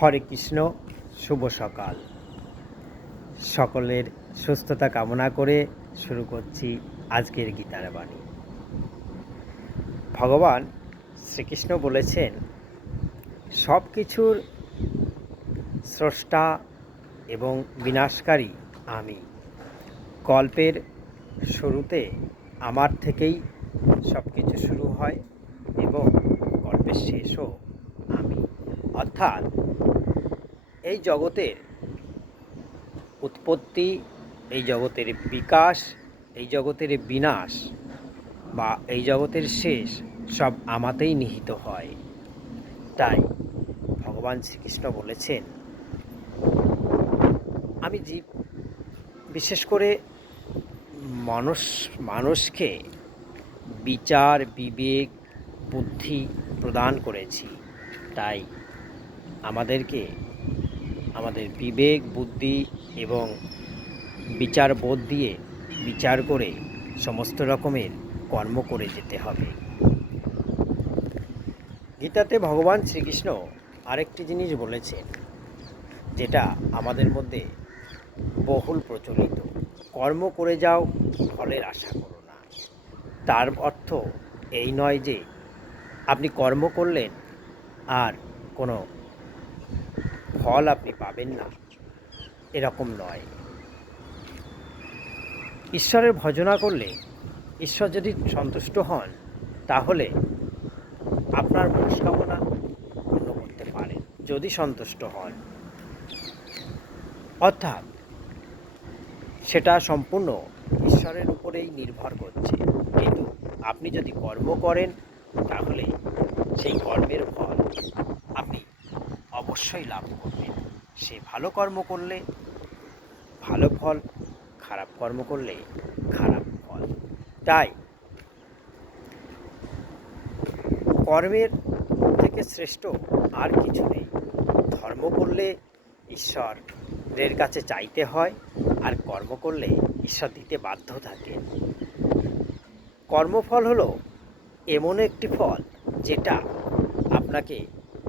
হরে কৃষ্ণ। শুভ সকাল। সকলের সুস্থতা কামনা করে শুরু করছি আজকের গীতার বাণী। ভগবান শ্রীকৃষ্ণ বলেছেন, সব কিছুর স্রষ্টা এবং বিনাশকারী আমি। গল্পের শুরুতে আমার থেকেই সব কিছু শুরু হয় এবং গল্পের শেষও আমি। অর্থাৎ এই জগতের উৎপত্তি, এই জগতের বিকাশ, এই জগতের বিনাশ বা এই জগতের শেষ সব আমাতেই নিহিত হয়। তাই ভগবান শ্রীকৃষ্ণ বলেছেন, আমি জীব, বিশেষ করে মানুষকে বিচার, বিবেক, বুদ্ধি প্রদান করেছি। তাই আমাদেরকে আমাদের বিবেক, বুদ্ধি এবং বিচার বোধ দিয়ে বিচার করে সমস্ত রকমের কর্ম করে যেতে হবে। গীতাতে ভগবান শ্রীকৃষ্ণ আরেকটি জিনিস বলেছেন, যেটা আমাদের মধ্যে বহুল প্রচলিত। কর্ম করে যাও, ফলের আশা করো না। তার অর্থ এই নয় যে আপনি কর্ম করলেন আর কোনো ফল আপনি পাবেন না, এরকম নয়। ঈশ্বরের ভজনা করলে ঈশ্বর যদি সন্তুষ্ট হন, তাহলে আপনার মনস্কামনা পূর্ণ করতে পারেন, যদি সন্তুষ্ট হন। অর্থাৎ সেটা সম্পূর্ণ ঈশ্বরের উপরেই নির্ভর করছে। কিন্তু আপনি যদি কর্ম করেন, তাহলে সেই কর্মের ফল আপনি অবশ্যই লাভ করবেন। সে ভালো কর্ম করলে ভালো ফল, খারাপ কর্ম করলে খারাপ ফল। তাই কর্মের থেকে শ্রেষ্ঠ আর কিছু নেই। ধর্ম করলে ঈশ্বরের কাছে চাইতে হয়, আর কর্ম করলে ঈশ্বর দিতে বাধ্য থাকেন। কর্মফল হলো এমন একটি ফল যেটা আপনাকে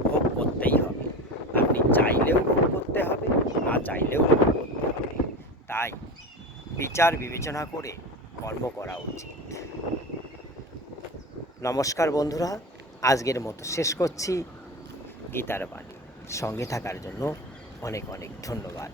ভোগ করতেই হবে। আপনি চাইলেও ভোগ করতে হবে, না চাইলেও ভোগ করতে হবে। তাই বিচার বিবেচনা করে কর্ম করা উচিত। নমস্কার বন্ধুরা, আজকের মতো শেষ করছি গীতার বাণী। সঙ্গে থাকার জন্য অনেক অনেক ধন্যবাদ।